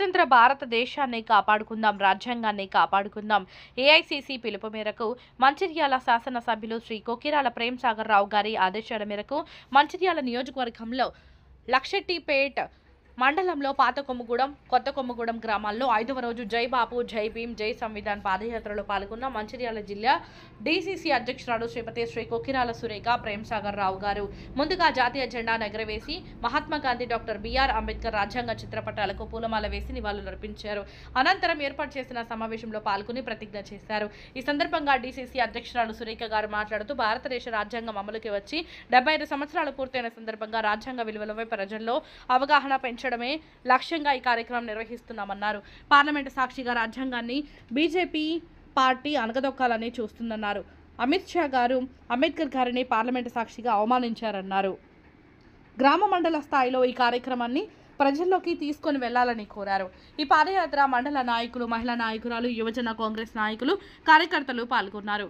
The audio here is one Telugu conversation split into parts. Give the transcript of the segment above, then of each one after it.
స్వతంత్ర భారతదేశాన్ని కాపాడుకుందాం, రాజ్యాంగాన్ని కాపాడుకుందాం. ఏఐసిసి పిలుపు మేరకు మంచిర్యాల శాసనసభ్యులు శ్రీ కొక్కిరాల ప్రేమ్సాగర్ రావు గారి ఆదేశాల మేరకు మంచిర్యాల నియోజకవర్గంలో లక్షెట్టిపేట్ మండలంలో పాత కొమ్ముగూడెం, కొత్త కొమ్ముగూడెం గ్రామాల్లో 5వ రోజు జై బాపు, జై భీమ్, జై సంవిధాన్ పాదయాత్రలో పాల్గొన్న మంచిర్యాల జిల్లా డీసీసీ అధ్యక్షురాలు శ్రీమతి శ్రీ కొక్కిరాల సురేఖ ప్రేమ్సాగర్ రావు గారు ముందుగా జాతీయ జెండా ఎగురవేసి మహాత్మా గాంధీ, డాక్టర్ బిఆర్ అంబేద్కర్ రాజ్యాంగ చిత్రపటాలకు పూలమాల వేసి నివాళులర్పించారు. అనంతరం ఏర్పాటు చేసిన సమావేశంలో పాల్గొని ప్రతిజ్ఞ చేశారు. ఈ సందర్భంగా డీసీసీ అధ్యక్షురాలు సురేఖ గారు మాట్లాడుతూ భారతదేశ రాజ్యాంగం అమలుకి వచ్చి 75 సంవత్సరాలు పూర్తయిన సందర్భంగా రాజ్యాంగ విలువలపై ప్రజల్లో అవగాహన పెంచడమే లక్ష్యంగా ఈ కార్యక్రమం నిర్వహిస్తున్నామన్నారు. పార్లమెంటు సాక్షిగా రాజ్యాంగాన్ని బీజేపీ పార్టీ అణగదొక్కాలని చూస్తుందన్నారు. అమిత్ షా గారు అంబేద్కర్ గారిని పార్లమెంటు సాక్షిగా అవమానించారన్నారు. గ్రామ మండల స్థాయిలో ఈ కార్యక్రమాన్ని ప్రజల్లోకి తీసుకొని వెళ్లాలని కోరారు. ఈ పాదయాత్ర మండల నాయకులు, మహిళా నాయకురాలు, యువజన కాంగ్రెస్ నాయకులు, కార్యకర్తలు పాల్గొన్నారు.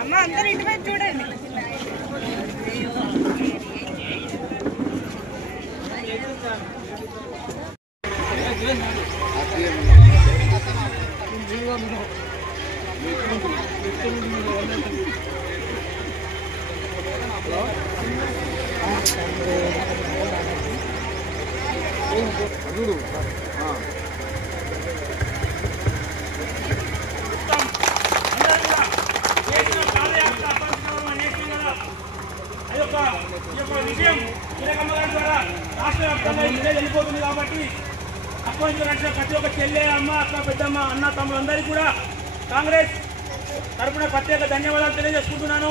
అమ్మ అందరూ ఇటువైపు చూడండి. విషయం కీలకమ్మ గారి ద్వారా రాష్ట్ర వ్యాప్తంగా ఇదే వెళ్ళిపోతుంది కాబట్టి అప్పగించిన ప్రతి ఒక్క చెల్లె, అమ్మ, అక్క, పెద్దమ్మ, అన్న, తమ్ములందరికీ కూడా కాంగ్రెస్ తరఫున ప్రత్యేక ధన్యవాదాలు తెలియజేసుకుంటున్నాను.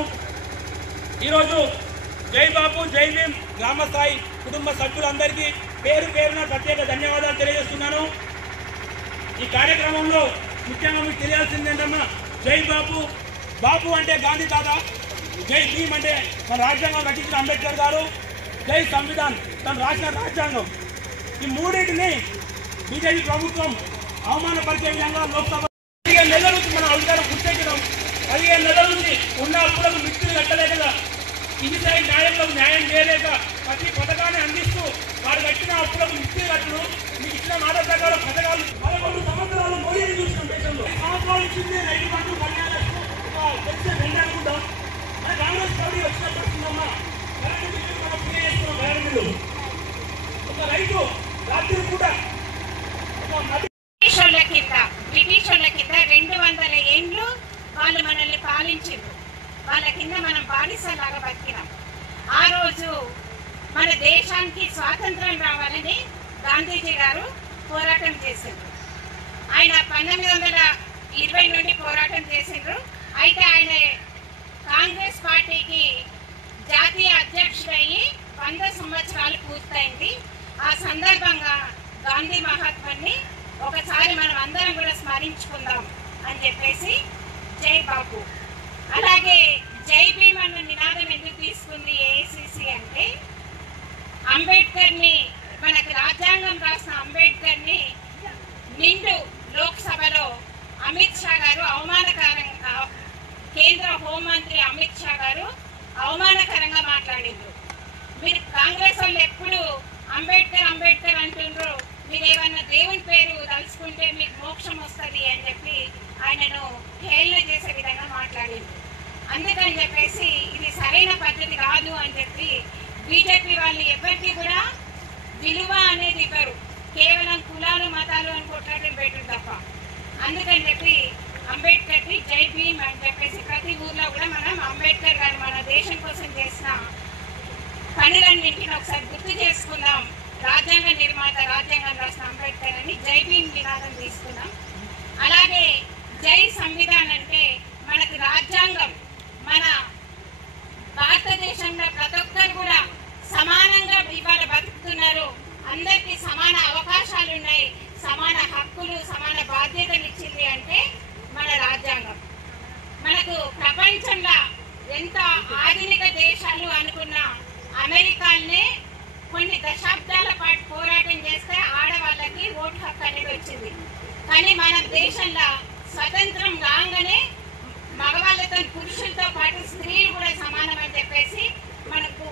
ఈరోజు జై బాపు, జై భీమ్ గ్రామ స్థాయి కుటుంబ సభ్యులందరికీ పేరు పేరున ప్రత్యేక ధన్యవాదాలు తెలియజేస్తున్నాను. ఈ కార్యక్రమంలో ముఖ్యంగా మీకు తెలియాల్సింది ఏంటమ్మా, జై బాపు, బాపు అంటే గాంధీ తాత, జై భీమ్ అంటే మన రాజ్యాంగం రచించిన అంబేద్కర్ గారు, జై సంవిధాన్ తను రాసిన రాజ్యాంగం. ఈ మూడింటిని బీజేపీ ప్రభుత్వం అవమానపరిచే విధంగా లోక్సభ 15 నెలల నుంచి మన అధికారం గుర్తించడం, 15 నెలల నుంచి ఉన్న అప్పులకు మిత్రులు కట్టలేక, ఇంటిసారి న్యాయంలో న్యాయం చేయలేక ప్రతి పథకాన్ని అందిస్తూ వారు కట్టిన అప్పులకు మిత్రులు కట్టడం, మీకు ఇచ్చిన మాట ప్రకారం పథకాలు 11 సంవత్సరాలు మోడీని చూసిన దేశంలో సంవత్సరాలు ఇచ్చింది రైతు బంధు, కళ్యాణలక్ష్మి తెలిసే రెండు అనుకుంటాం. మన కాంగ్రెస్ పార్టీ వచ్చినప్పుడు వస్తుందమ్మా కరెంటు బిల్లు మనం ఫ్రీ చేస్తున్నాం. కరెంటు బిల్లు ఒక రైతు రాత్రి కూడా బ్రిటిషర్ల కింద 200 ఏండ్లు వాళ్ళు మనల్ని పాలించారు. వాళ్ళ కింద మనం బానిసలాగా బతికినాం. ఆ రోజు మన దేశానికి స్వాతంత్రం రావాలని గాంధీజీ గారు పోరాటం చేశారు. ఆయన 1920 నుండి పోరాటం చేసిండ్రు. అయితే ఆయన కాంగ్రెస్ పార్టీకి గారిని ఒకసారి మనం అందరం కూడా స్మరించుకుందాం అని చెప్పేసి జై బాపు. అలాగే జై భీమ్ అన్న నినాదం ఎందుకు తీసుకుంది ఏఐసిసి అంటే, అంబేద్కర్ని, మనకు రాజ్యాంగం రాసిన అంబేద్కర్ని నిండు లోక్సభలో అమిత్ షా గారు అవమానకరంగా, కేంద్ర హోంమంత్రి అమిత్ షా గారు అవమానకరంగా మాట్లాడిండ్రు. మీరు కాంగ్రెస్ వాళ్ళు ఎప్పుడు అంబేద్కర్ అంబేద్కర్ అంటుండ్రు, మీరు ఏమన్నా దేవుని పేరు తలుచుకుంటే మీకు మోక్షం వస్తుంది అని చెప్పి ఆయనను హేళన చేసే విధంగా మాట్లాడిండ్రు. అందుకని చెప్పేసి ఇది సరైన పద్ధతి కాదు అని చెప్పి బీజేపీ వాళ్ళు ఎవరికి కూడా విలువ అనేది ఇవ్వరు, కేవలం కులాలు మతాలు అని కొట్లాటలు పెట్టరు తప్ప. అందుకని చెప్పి అంబేద్కర్కి జై భీమ్ అని చెప్పేసి ప్రతి ఊర్లో కూడా మనం అంబేద్కర్ గారు మన దేశం కోసం చేసిన పనులన్నింటిని ఒకసారి గుర్తు చేసుకుందాం. రాజ్యాంగ నిర్మాత, రాజ్యాంగం రాసిన అంబేద్కర్ అని జై భీమ్ నినాదం తీసుకుందాం. అలాగే జై సంవిధాన్ అంటే, మనకు రాజ్యాంగం మన భారతదేశంలో ప్రతి ఒక్కరు కూడా సమానంగా ఇవాళ బతుకుతున్నారు, అందరికీ సమాన అవకాశాలు ఉన్నాయి, సమాన హక్కులు, సమాన బాధ్యతలు ఇచ్చింది అంటే మన రాజ్యాంగం. మనకు ప్రపంచంలో ఎంత ఆధునిక దేశాలు అనుకున్న అమెరికానే కొన్ని దశాబ్దాల పాటు పోరాటం చేస్తే ఆడవాళ్ళకి ఓటు హక్కు అనేది వచ్చింది. కానీ మన దేశంలో స్వతంత్రం రాగానే మగవాళ్ళతో పురుషులతో పాటు స్త్రీలు కూడా సమానం అని చెప్పేసి మనకు